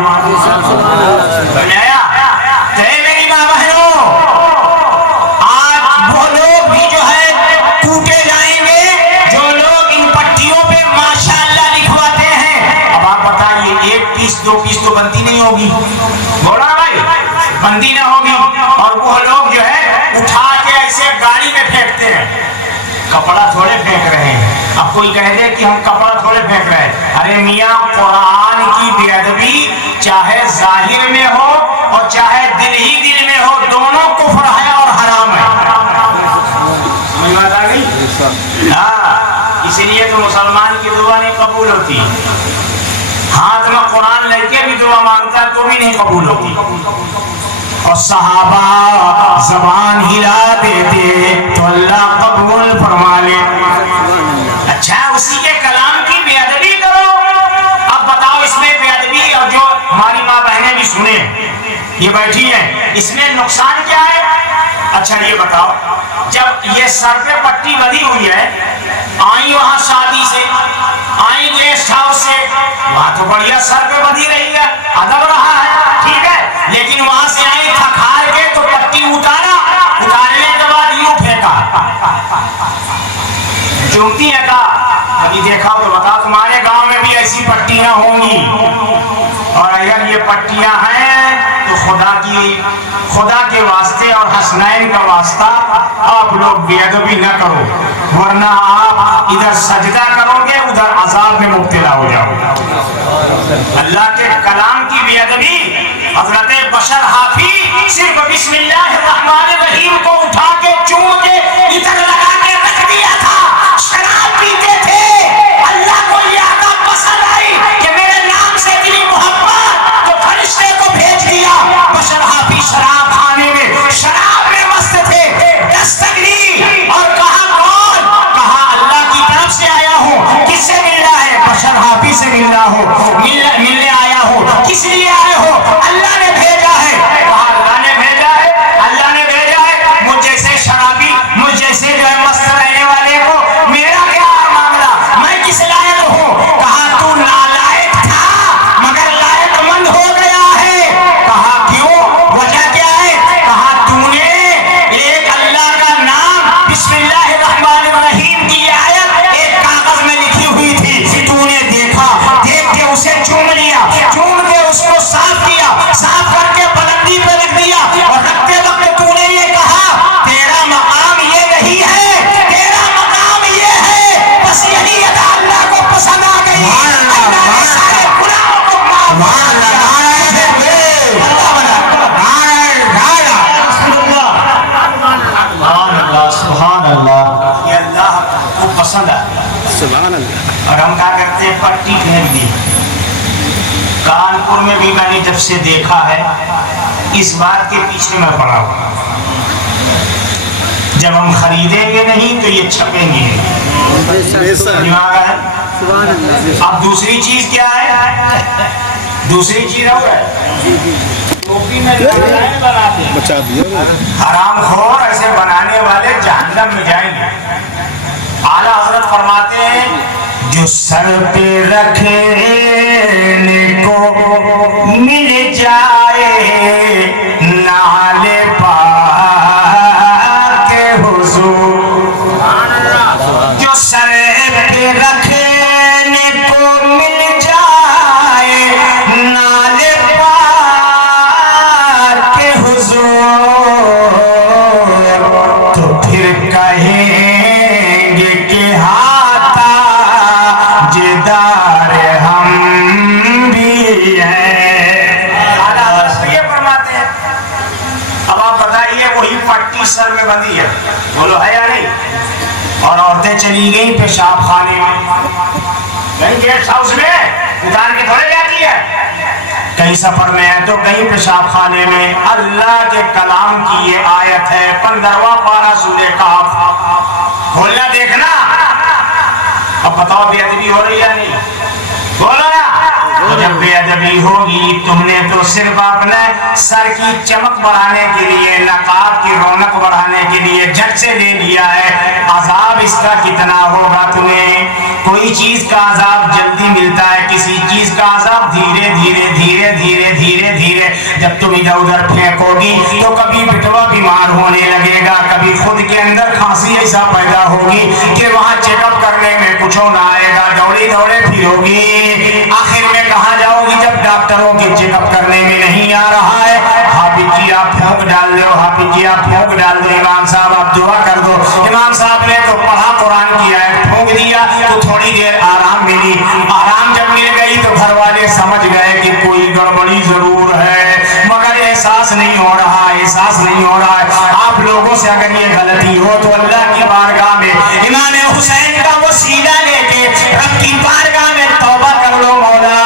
میری ماں بہنوں، آج وہ لوگ بھی جو ہے کوٹے جائیں گے جو لوگ ان پٹیوں پہ ماشاءاللہ لکھواتے ہیں۔ اب آپ بتائیے ایک پیس دو پیس تو بنتی نہیں ہوگی، بولا بھائی بندی نہ ہوگی، اور وہ لوگ جو ہے اٹھا کے ایسے گاڑی میں پھینکتے ہیں، کپڑا تھوڑے پھینک رہے ہیں۔ اب کوئی کہہ دے کہ ہم کپڑا تھوڑے پھینک رہے ہیں، ارے میاں قرآن کی بے ادبی چاہے ظاہر میں ہو اور چاہے دل ہی دل میں ہو، دونوں کفر ہے اور حرام ہے۔ سمجھ میں آتا نہیں؟ ہاں، اسی لیے تو مسلمان کی دعا نہیں قبول ہوتی، ہاتھ میں قرآن لے کے بھی دعا مانگتا ہے تو بھی نہیں قبول ہوتی۔ اور صحابہ زبان ہلا دیتے تو اللہ قبول فرما لے۔ اچھا اسی کے کلام کی بے ادبی کرو، اب بتاؤ اس میں بے ادبی، اور جو ہماری ماں بہنیں بھی سنیں یہ بیٹھی ہیں، اس میں نقصان کیا ہے؟ اچھا یہ بتاؤ، جب یہ سر پہ پٹی بندھی ہوئی ہے، آئی وہاں شادی سے، آئی گیسٹ ہاؤس سے، وہاں تو بڑھیا سر پہ بندھی رہی ہے، ادب رہا ہے، ٹھیک ہے، لیکن وہاں سے آئی تھکار کے تو پٹی اتارا، اتارنے کے بعد یوں پھینکا، چومتی ہے کا کبھی دیکھا ہو تو بتا، تمہارے گاؤں میں بھی ایسی پٹیاں ہوں گی، اور اگر یہ پٹیاں ہیں تو خدا کے واسطے اور حسنین کا واسطہ آپ لوگ بے ادبی نہ کرو، ورنہ آپ ادھر سجدہ کرو گے ادھر عذاب میں مبتلا ہو جاؤ گے۔ اللہ کے کلام کی بے ادبی حضرت بشر حافی صرف بسم اللہ الرحمن الرحیم کو اٹھا کے چوم کے ادھر لگا کے رکھ دیا تھا، شراب پیتے تھے، اللہ کو یہ عطا پسند آئی کہ میرے نام سے اتنی محبت، تو فرشتے کو بھیج دیا، بشر حافی شراب کھانے میں، شراب میں مست تھے، دستک لی اور کہا کون؟ کہا اللہ کی طرف سے آیا ہوں۔ کس سے ملنا ہے؟ بشر حافی سے ملنا ہو، ملنے آیا ہو۔ کس لیے آئے ہو؟ اللہ نے بھیجا ہے۔ کہا اللہ نے بھیجا ہے، اللہ نے بھیجا ہے۔ مجھ جیسے شرابی، مجھ جیسے جو ہے مست رہنے والے کو میرا کیا معاملہ، میں کس لائق ہوں؟ کہا تو نالائق تھا مگر لائق مند ہو گیا ہے۔ کہا کیوں؟ وجہ کیا ہے؟ کہا تو نے ایک اللہ کا نام بسم اللہ الرحمن الرحیم کی آیت ایک کاغذ میں لکھی ہوئی تھی، تو نے دیکھا، دیکھ کے اسے چوم لیا، چوم کے اس کو صاف کیا، صاف کر کے بلندی پہ رکھ دیا، اور رکھتے وقت تو نے یہ کہا تیرا مقام یہ نہیں ہے، تیرا مقام یہ ہے، بس یہی ادا اللہ کو پسند آ گئی، اللہ نے سارے گناہوں کو معاف کر دیا۔ سبحان اللہ، یہ اللہ کو پسند ہے۔ سبحان اللہ۔ اور ہم کیا کرتے ہیں؟ پٹی پھینک دی۔ کانپور میں بھی میں نے جب سے دیکھا ہے، اس بات کے پیچھے میں پڑا ہوں، جب ہم خریدیں گے نہیں تو یہ چھپیں گے۔ دماغ ہے۔ سبحان اللہ۔ اب دوسری چیز کیا ہے؟ دوسری چیز ہے ٹوپی میں بناتے ہیں، بچا دیا حرام خور ایسے بنانے والے جہنم میں جائیں گے۔ اعلیٰ حضرت فرماتے ہیں جو سر پہ رکھنے کو مل جائے نالے پاک حضور، جو سر پہ رکھنے کو مل جائے نالے پاک حضور، تو پھر کہیں گے کہ ہاتھا جدار ہم بھی ہیں۔ یہ فرماتے ہیں۔ اب آپ بتائیے وہی پٹی سر میں بندھی ہے، بولو ہے یا نہیں؟ اور عورتیں چلی گئی پیشاب خانے میں، کہیں گیسٹ ہاؤس میں اتار کے تھوڑے جاتی ہے، کہیں سفر میں ہے تو کہیں پیشاب خانے میں۔ اللہ کے کلام کی یہ آیت ہے، 15واں پارہ سورہ کہف، کھولنا دیکھنا۔ اب بتاؤ بے ادبی ہو رہی ہے نہیں؟ بولو نا۔ تو جب بے ادبی ہوگی تم نے تو صرف اپنے سر کی چمک بڑھانے کے لیے، نقاب کی رونق بڑھانے کے لیے جھٹ سے لے لیا ہے۔ عذاب اس کا کتنا ہوگا تمہیں؟ کوئی چیز کا عذاب جلدی ملتا ہے، کسی چیز کا عذاب دھیرے دھیرے دھیرے دھیرے دھیرے دھیرے۔ جب تم ادھر ادھر پھینکو گی تو کبھی بٹوا بیمار ہونے لگے گا، کبھی خود کے اندر کھانسی ایسا پیدا ہوگی کہ وہاں چیک اپ کرنے میں کچھ نہ آئے گا، دوڑے دوڑے پھروگی، آخر میں کہاں جاؤ گی جب ڈاکٹروں کے چیک اپ کرنے میں نہیں آ رہا ہے؟ حافظ جی آپ پھونک ڈال دو، حافظ جی آپ پھونک ڈال دو، امام صاحب آپ دعا کر دو۔ امام صاحب نے تو پڑھا قرآن کی آیت، پھونک دیا تو تھوڑی دیر آرام ملی، آرام جب مل گئی تو گھر والے سمجھ گئے کہ کوئی گڑبڑی ضرور ہے، مگر احساس نہیں ہو رہا، احساس نہیں ہو رہا ہے۔ آپ لوگوں سے اگر یہ غلطی ہو تو اللہ کی بارگاہ میں امام حسین کا وسیلہ لے کے رب کی بارگاہ میں توبہ کر لو، مولا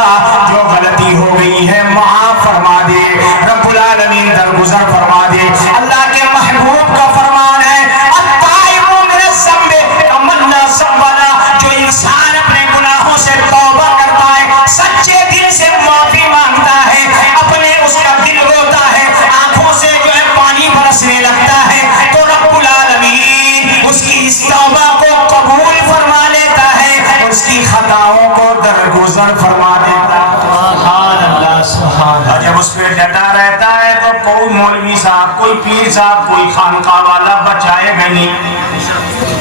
جو غلطی ہو گئی ہے معاف فرما دے، رب العالمین درگزر فرما دے۔ اللہ کے محبوب کا فرمان ہے التائب من الذنب کمن لا ذنب له، جو انسان اپنے گناہوں سے توبہ کرتا ہے، سچے دل سے معافی مانگتا ہے، اپنے اس کا دل روتا ہے، آنکھوں سے جو ہے پانی برسنے لگتا ہے، تو رب العالمین اس کی اس توبہ کو قبول فرما لیتا ہے، اس کی خطاؤں کو درگزر فرما دیتا ہے۔ سبحان اللہ، سبحان اللہ۔ جب اس پہ ڈٹا رہتا ہے تو کوئی مولوی صاحب، کوئی پیر صاحب، کوئی خانقاہ والا بچائے گا نہیں،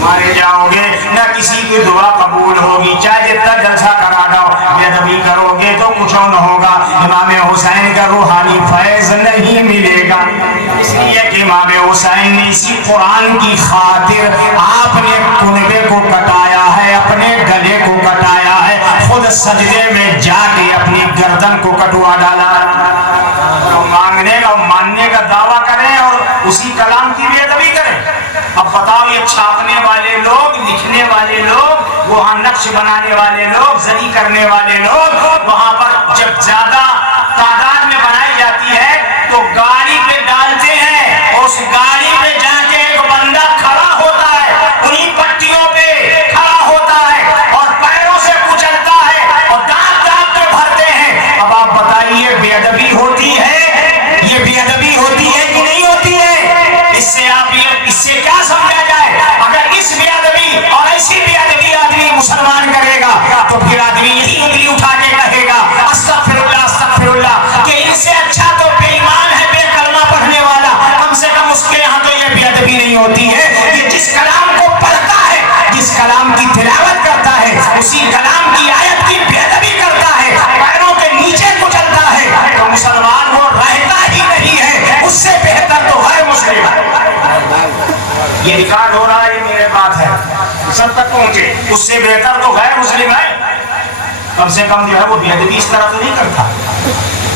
مارے جاؤ گے، نہ کسی کی دعا قبول ہوگی، چاہے جتنا جلسہ کرا دو، بے ادبی کرو گے تو کچھ نہ ہوگا، امام حسین کا روحانی فیض نہیں ملے گا۔ اس لیے کہ امام حسین نے اسی قرآن کی خاطر آپ نے کنبے کو کٹایا ہے، اپنے گلے کو کٹایا ہے، خود سجدے میں جا کے اپنی گردن کو کٹوا ڈالا۔ بننے والے لوگ، وہاں نقش بنانے والے لوگ، زری کرنے والے لوگ، وہاں پر جب زیادہ تعداد میں بنائی جاتی ہے تو گاڑی پہ ڈالتے ہیں، اور اس گاڑی پہ جا کے ایک بندہ کھڑا ہوتا ہے، انہیں پٹیوں پہ کھڑا ہوتا ہے اور پیروں سے کچلتا ہے اور دانت دانت پہ بھرتے ہیں۔ اب آپ بتائیے بے ادبی ہوتی ہے؟ یہ بے ادبی ہوتی ہے کہ نہیں ہوتی ہے؟ اس سے کیا سمجھا جائے؟ اگر اس بے ادبی اور ایسی بے ادبی آدمی مسلمان کرے گا تو پھر آدمی یہی انگلی اٹھا کے کہے گا استغفر اللہ کہ ان سے اچھا تو بے ایمان ہے، بے کلمہ پڑھنے والا، کم سے کم اس کے یہاں تو یہ بے ادبی نہیں ہوتی ہے۔ یہ جس کلام کو پڑھتا ہے، جس کلام کی تلاوت کرتا ہے، اسی کلام کی آیت کی بے ادبی کرتا ہے، پیروں کے نیچے کچلتا ہے، تو مسلمان وہ رہتا ہی نہیں ہے، اس سے بہتر تو غیر مسلم ہے۔ یہ ریکارڈ ہو رہا ہے، یہ میرے بات ہے، سب تک پہنچے، اس سے بہتر تو غیر مسلم ہے، کم سے کم جو ہے وہ بے ادبی اس طرح تو نہیں کرتا۔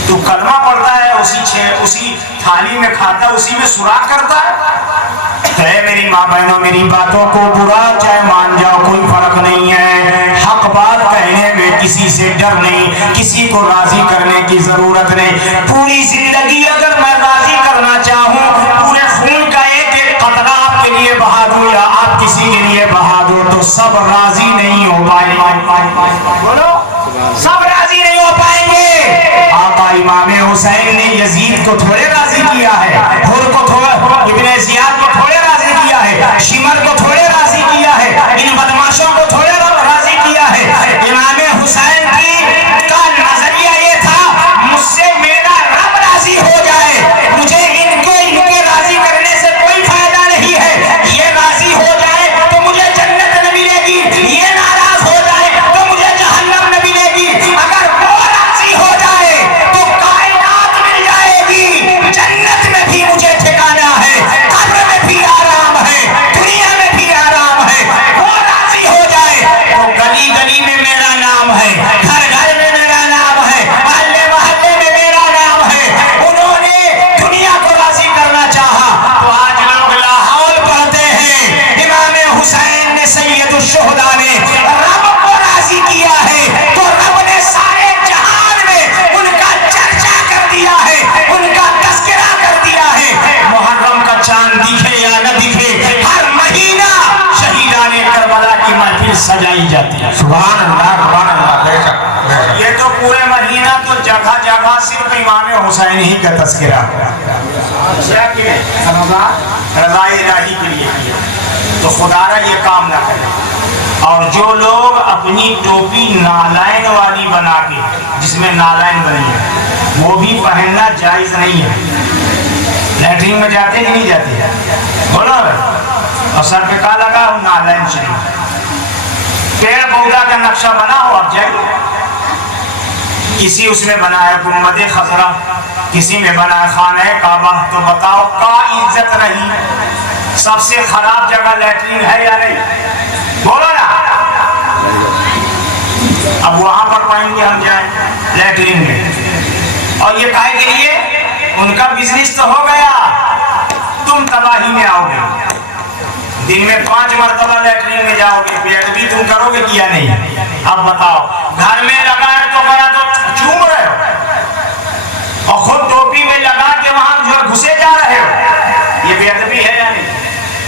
تو کلمہ پڑھتا ہے، اسی تھالی میں کھاتا ہے، اسی میں سوراخ کرتا ہے۔ میری ماں بہنوں، میری باتوں کو برا چاہے مان جاؤ، کوئی فرق نہیں ہے، حق بات کہنے میں کسی سے ڈر نہیں، کسی کو راضی کرنے کی ضرورت نہیں۔ پوری زندگی اگر میں راضی کرنا چاہوں، پورے خون کا ایک ایک قطرہ آپ کے لیے بہا دوں یا آپ کسی کے لیے بہا دو تو سب راضی نہیں ہو پائیں گے، بولو سب راضی نہیں ہو پائیں گے۔ آقا امام حسین نے یزید کو تھوڑے راضی کیا ہے، حر کو تھوڑے، ابن زیاد کو تھوڑے راضی کیا ہے، شمر کو تھوڑے راضی کیا ہے، ان بدماشوں کو تھوڑے راضی کیا ہے۔ امام حسین کا نظریہ یہ تھا مجھ سے میرا رب راضی ہو جائے، مجھے ان کے راضی کرنے سے کوئی فائدہ نہیں ہے، یہ راضی ہو جائے تو مجھے جنت نہ ملے گی، یہ ناراض ہو جائے تو مجھے جہنم نہ ملے گی، اگر وہ راضی ہو جائے تو کائنات مل جائے گی، جنت میں بھی مجھے ٹھکانا ہے، قبر میں بھی آرام ہے، دنیا میں بھی آرام ہے، وہ راضی ہو جائے تو گلی گلی میں میرا نام ہے، گھر گھر میں میرا نام ہے، محلے محلے میں میرا نام ہے۔ انہوں نے دنیا کو راضی کرنا چاہا تو آج لوگ لاحول پڑھتے ہیں، امام حسین نے سید الشہداء نے رب کو راضی کیا ہے تو رب نے سارے جہان میں ان کا چرچا کر دیا ہے، ان کا تذکرہ کر دیا ہے۔ محرم کا چاند دکھے یا نہ دکھے، ہر مہینہ شہیدان کربلا کی محفل سجائی جاتی ہے۔ سبحان اللہ، بے شک، بے شک۔ یہ تو پورے مہینہ تو جگہ جگہ صرف امام حسین ہی کا تذکرہ رضا الہی کے لیے کیا، تو خدا را یہ کام نہ کرے۔ اور جو لوگ اپنی ٹوپی نالائن والی بنا کے، جس میں نالائن بنی ہے، وہ بھی پہننا جائز نہیں ہے۔ لیٹرین میں جاتے کہ نہیں جاتے؟ بولو، اور سر پہ کہا لگا ہوں نالائن شریف، پیڑ پودا کا نقشہ بنا ہو، آپ جائیے، کسی اس میں بنا ہے گنبد خضرا، کسی میں بنا ہے خانہ کعبہ، تو بتاؤ کا عزت رہی؟ سب سے خراب جگہ لیٹرین ہے یا نہیں؟ بولو نا۔ اب وہاں پر پائیں گے ہم جائیں لیٹرین میں، اور یہ کہے کے لیے ان کا بزنس تو ہو گیا، تم تباہی میں آؤ گے، دن میں 5 مرتبہ لیٹرین میں جاؤ گے، بے ادبی تم کرو گے کیا نہیں؟ اب بتاؤ، گھر میں لگا ہے تو گیا تو چوم رہے ہو، اور خود ٹوپی میں لگا کے وہاں جو گھسے جا رہے ہو، یہ بے ادبی ہے یا نہیں؟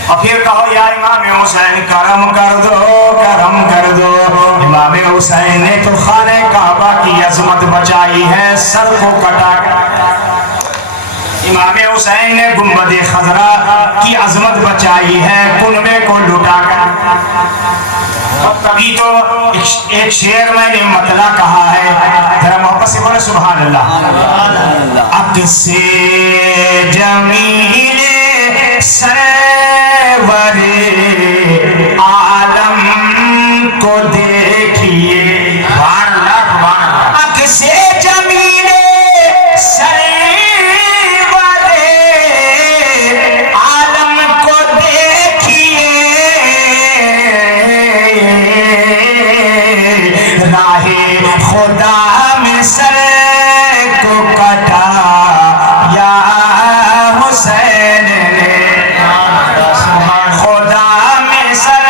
اور پھر کہو یا امام حسین کرم کر دو، کرم کر دو۔ امام حسین نے تو خانہ کعبہ کی عظمت بچائی ہے، سر کو کٹا کر۔ امام حسین نے گنبد خضرا کی عظمت بچائی ہے، کنبے کو لٹا کر۔ اور تبھی تو ایک شعر میں نے مطلع کہا ہے، ذرا محبت سے بولے سبحان اللہ۔ عکس جمیل سرور عالم کو دیکھیے، سبحان اللہ، سبحان اللہ۔ عکس جمیل سرور خدا میں سر کو کٹا یا حسین نے، خدا میں سر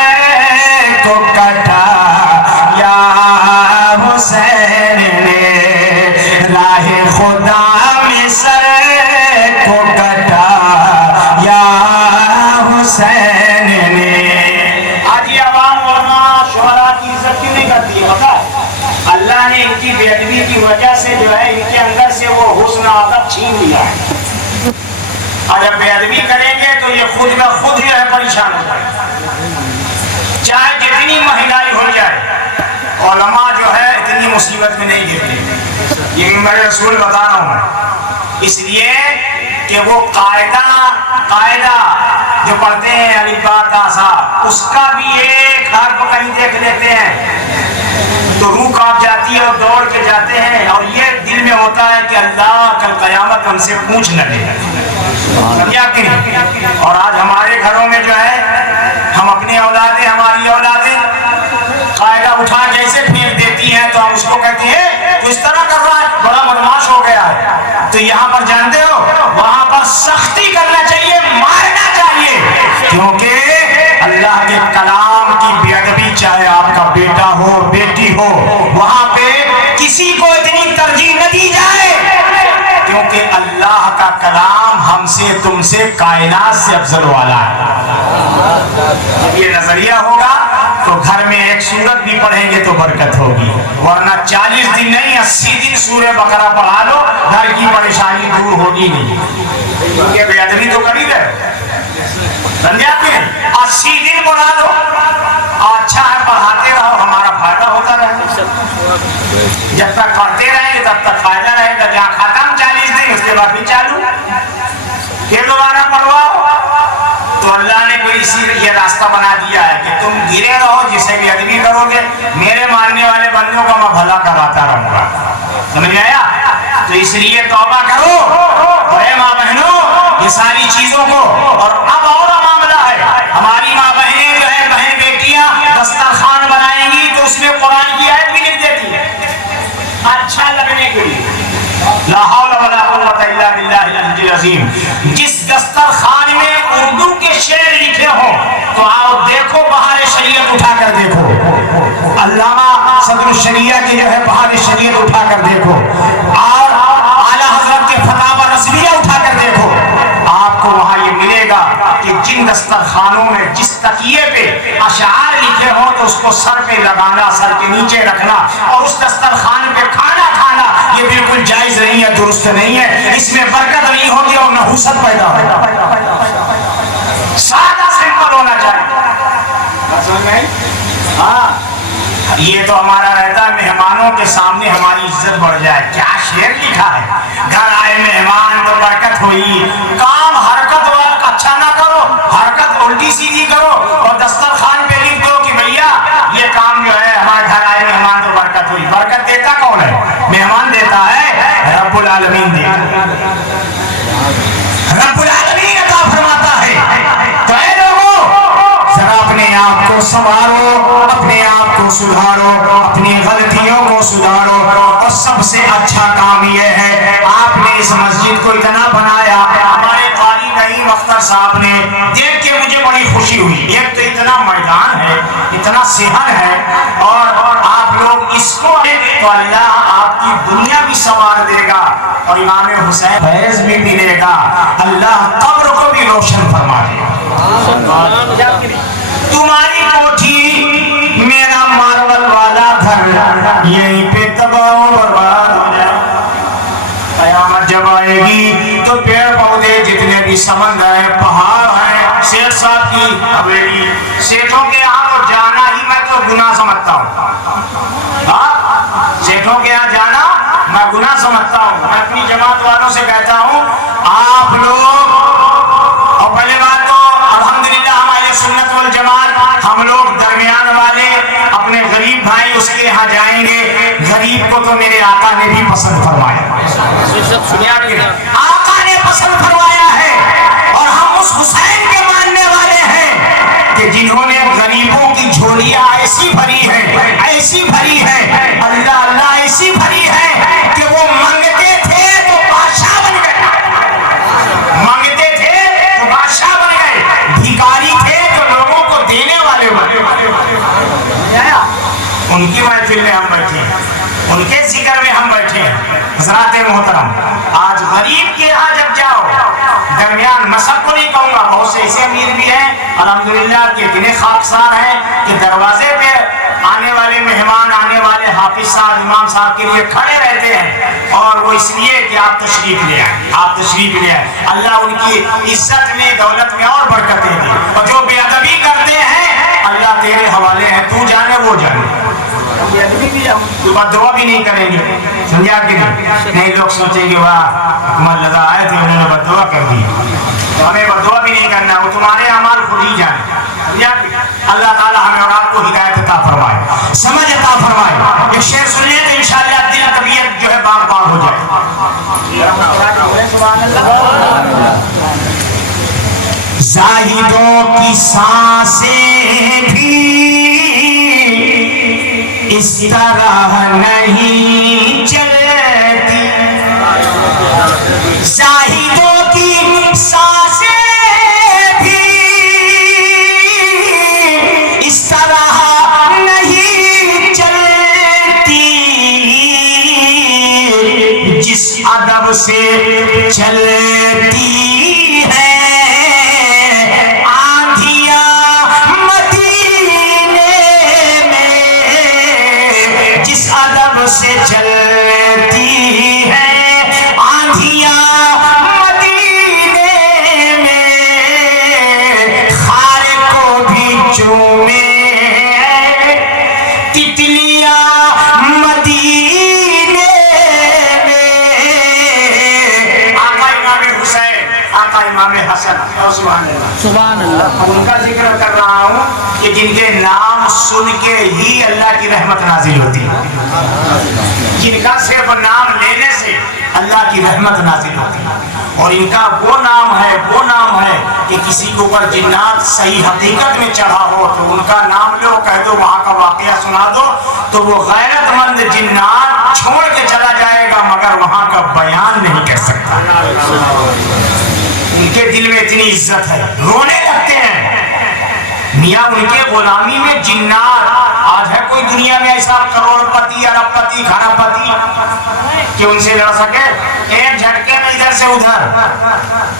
کی وجہ سے جو ہے ان کے اندر سے وہ حسن ادب چھین لیا ہے، اور جب بے ادبی کریں گے تو یہ خود میں خود جو ہے پریشان ہو جائے، چاہے جتنی مہنگائی ہو جائے، علماء جو ہے اتنی مصیبت میں نہیں گرتے، یہ میرے رسول بتا رہا ہوں، اس لیے کہ وہ قاعدہ جو پڑھتے ہیں الف با تا سا، اس کا بھی ایک حرف کہیں دیکھ لیتے ہیں تو روح کانپ جاتی ہے اور دوڑ کے جاتے ہیں، اور یہ دل میں ہوتا ہے کہ اللہ کل قیامت ہم سے پوچھ نہ لے، سمجھا کہ نہیں؟ اور آج ہمارے گھروں میں جو ہے ہم اپنی اولادیں، ہماری اولادیں قاعدہ اٹھا کے ایسے پھینک دیتی ہیں تو ہم اس کو کہتے ہیں تو اس طرح کر رہا ہے، بڑا بدماش ہو گیا ہے۔ تو یہاں پر جانتے ہو وہاں پر سختی کرنا چاہیے، مارنا چاہیے، کیونکہ اللہ کے کلام کی بے ادبی، چاہے آپ کا بیٹا ہو بیٹی ہو، وہاں پہ کسی کو اتنی ترجیح نہ دی جائے، کیونکہ اللہ کا کلام ہم سے تم سے کائنات سے افضل والا ہے۔ جب یہ نظریہ ہوگا تو گھر میں ایک سورت بھی پڑھیں گے تو برکت ہوگی، ورنہ 40 دن نہیں 80 دن سورہ بقرہ پڑھا لو، گھر کی پریشانی دور ہوگی نہیں، کیونکہ بے ادبی تو کری رہے، سمجھا کہ 80 دن پڑھا لو، اچھا ہے پڑھاتے رہو، ہمارا فائدہ ہوتا رہے، جب تک پڑھتے رہیں گے تب تک فائدہ رہے گا، جہاں ختم 40 دن اس کے بعد بھی چالو، پھر دوبارہ پڑھواؤ۔ تو اللہ نے کوئی اسی یہ راستہ بنا دیا ہے کہ تم گرے رہو، جسے بھی ادبی کرو گے میرے ماننے والے بندوں کا میں بھلا کراتا رہوں گا، سمجھ آیا؟ تو اس لیے توبہ کرو، اے ماں بہنوں، یہ ساری چیزوں کو، اور اب اور معاملہ ہے، ہماری ماں بہنیں جو ہے بہن بیٹیاں دسترخوان بنائیں گی تو اس میں قرآن کی آیت بھی لکھ دیتی ہے اچھا لگنے کے لیے، لا حول ولا قوت الا باللہ العلی العظیم۔ جس دسترخوان میں اردو کے شعر لکھے ہوں تو آؤ دیکھو بہار شریعت اٹھا کر دیکھو، علامہ صدر الشریعہ کی جو ہے بہار شریعت اٹھا کر دیکھو، اور اعلیٰ حضرت کے فتاوی رضویہ اٹھا کر دیکھو، آپ کو وہاں یہ ملے گا کہ جن دسترخوانوں میں جس تکیے پہ اشعار لکھے ہوں تو اس کو سر پہ لگانا، سر کے نیچے رکھنا، اور اس دسترخوان پہ کھانا کھانا یہ بالکل جائز نہیں ہے، درست نہیں ہے، اس میں برکت نہیں ہوگی اور نحوست پیدا ہوگی، سادہ سمپل ہونا چاہیے۔ ہاں یہ تو ہمارا رہتا ہے مہمانوں کے سامنے ہماری عزت بڑھ جائے، کیا شعر لکھا ہے، گھر آئے مہمان تو برکت ہوئی، کام حرکت والا اچھا نہ کرو، حرکت الٹی سیدھی کرو، اور دسترخوان پہ لکھ دو کہ بھیا یہ کام جو ہے ہمارے گھر آئے مہمان تو برکت ہوئی۔ برکت دیتا کون ہے؟ مہمان دیتا ہے، رب العالمین دیتا ہے، رب العالمین عطا فرماتا ہے۔ تو اے لوگوں ذرا اپنے آپ کو سنوارو، اپنے آپ کو سدھارو، اپنی غلطیوں کو سدھارو، اور سب سے اچھا کام یہ ہے آپ نے اس مسجد کو اتنا بنایا، ہمارے قاری نعیم اختر صاحب نے دیکھ کے مجھے بڑی خوشی ہوئی، ایک تو اتنا میدان ہے، اتنا صحن ہے، اور آپ لوگ اس کو تو اللہ آپ کی دنیا بھی سنوار دے گا، اور امام حسین فیض بھی ملے گا، اللہ قبر کو بھی روشن فرما دے گا۔ تمہاری کوٹھی میرا ماربل والا گھر یہیں پہ تباہ و برباد ہو جائے، قیامت جب آئے گی تو پیڑ پودے جتنے بھی سمندر ہیں، پہاڑ ہیں، سیٹھ صاحب کی حویلی، سیٹھوں کے یہاں تو جانا ہی میں تو گناہ سمجھتا ہوں، سیٹھوں کے یہاں جانا میں گناہ سمجھتا ہوں۔ میں اپنی جماعت والوں سے کہتا ہوں آپ لوگ، اور پہلے بات تو الحمدللہ ہماری سنت والجماعت، ہم لوگ درمیان والے اپنے غریب بھائی اس کے یہاں جائیں گے، غریب کو تو میرے آقا نے بھی پسند فرمایا، آقا نے پسند فرمایا ہے، اور ہم اس حسین کے ماننے والے ہیں کہ جنہوں نے غریبوں کی جھولیاں ایسی بھری ہیں، ایسی بھری ہیں، اللہ اللہ ایسی بھری ہے کہ وہ منگتے تھے تو بادشاہ بن گئے، منگتے تھے تو بادشاہ بن گئے، بھیکاری تھے تو لوگوں کو دینے والے بن گئے۔ ان کی محفل میں ہم بیٹھے ہیں، ان کے ذکر میں ہم بیٹھے ہیں۔ حضرات محترم، آج غریب کے یہاں جب جاؤ درمیان، میں سب کو نہیں کہوں گا، بہت سے ایسے امیر بھی ہیں الحمدللہ کہ اتنے خاکسار ہیں کہ دروازے پہ آنے والے مہمان، آنے والے حافظ صاحب، امام صاحب کے لیے کھڑے رہتے ہیں، اور وہ اس لیے کہ آپ تشریف لے آئیں، آپ تشریف لے آئیں۔ اللہ ان کی عزت میں، دولت میں اور برکتیں دے، اور جو بے ادبی کرتے ہیں اللہ تیرے حوالے ہیں، تو جانے وہ جانے، بد دعا بھی نہیں کریں گے، سمجھا کہ نہیں؟ لوگ سوچیں گے واہ مولدا آئے تھے انہوں نے بد دعا کر دی، ہمیں بد دعا بھی نہیں کرنا، وہ تمہارے اعمال خود ہی جانے۔ اللہ تعالیٰ ہمیں اور آپ کو ہدایت عطا فرمائے، سمجھ عطا فرمائے۔ ایک شعر سن لیں تو انشاءاللہ دل طبیعت جو ہے باغ باغ ہو جائے۔ زاہدوں کی سانسیں بھی اس طرح نہیں چلتی، زاہدوں کی سانسیں بھی اس طرح نہیں چلتی، جس ادب سے چلتی ہے سے چلتی ہے آندھیاں مدینے میں، خار کو بھی چومے تتلیاں مدینے میں۔ آقا امام حسین، آقا امام حسن، سبحان اللہ، ان کا ذکر کر رہا ہوں کہ جن کے نام سن کے ہی اللہ کی رحمت نازل ہوتی ہے، جن کا صرف نام لینے سے اللہ کی رحمت نازل ہوتی ہے، اور ان کا وہ نام ہے کہ کسی کے اوپر جنات صحیح حقیقت میں چڑھا ہو تو ان کا نام لو، کہہ دو، وہاں کا واقعہ سنا دو، تو وہ غیرت مند جنات چھوڑ کے چلا جائے گا مگر وہاں کا بیان نہیں کر سکتا۔ ان کے دل میں اتنی عزت ہے، رونے لگتے ہیں میاں ان کے غلامی میں جنات۔ آج ہے کوئی دنیا میں ایسا کروڑ پتی، ارب پتی، کھڑا پتی کہ ان سے لڑ سکے؟ ایک جھٹکے میں ادھر سے ادھر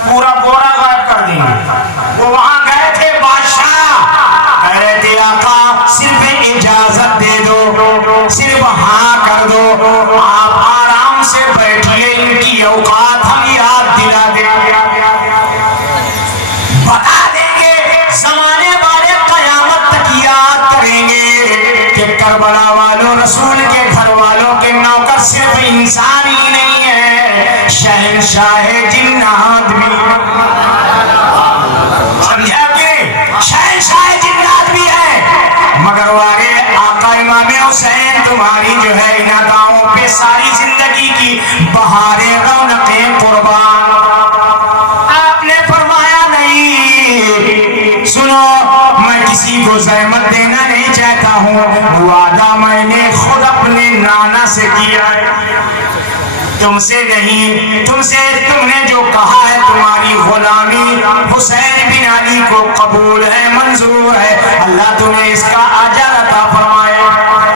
پورا بورا غائب کر دیں گے۔ وہ وہاں گئے تھے، بادشاہ کہہ رہے تھے آقا صرف اجازت دے دو، صرف ہاں کر دو، آپ آرام سے بیٹھیے، ان کی اوقات ہم یاد دلا دیں، بتا دیں گے، زمانے والے قیامت تک یاد کریں گے کہ کربلا والوں، رسول کے گھر والوں کے نوکر صرف انسان ہی نہیں ہے، شہنشاہ جنات بھی، سمجھا کہ شہنشاہ جنات بھی ہے، مگر والے آقا امام حسین تمہاری جو ہے ان اداؤں پہ ساری زندگی کی بہاریں رونقیں قربان۔ آپ نے فرمایا نہیں، سنو میں کسی کو زحمت دینا نہیں چاہتا ہوں، وعدہ میں نے خود اپنے نانا سے کیا ہے، تم سے نہیں، تم نے جو کہا ہے تمہاری غلامی حسین بن علی کو قبول ہے، منظور ہے، اللہ تمہیں اس کا اجر عطا فرمائے۔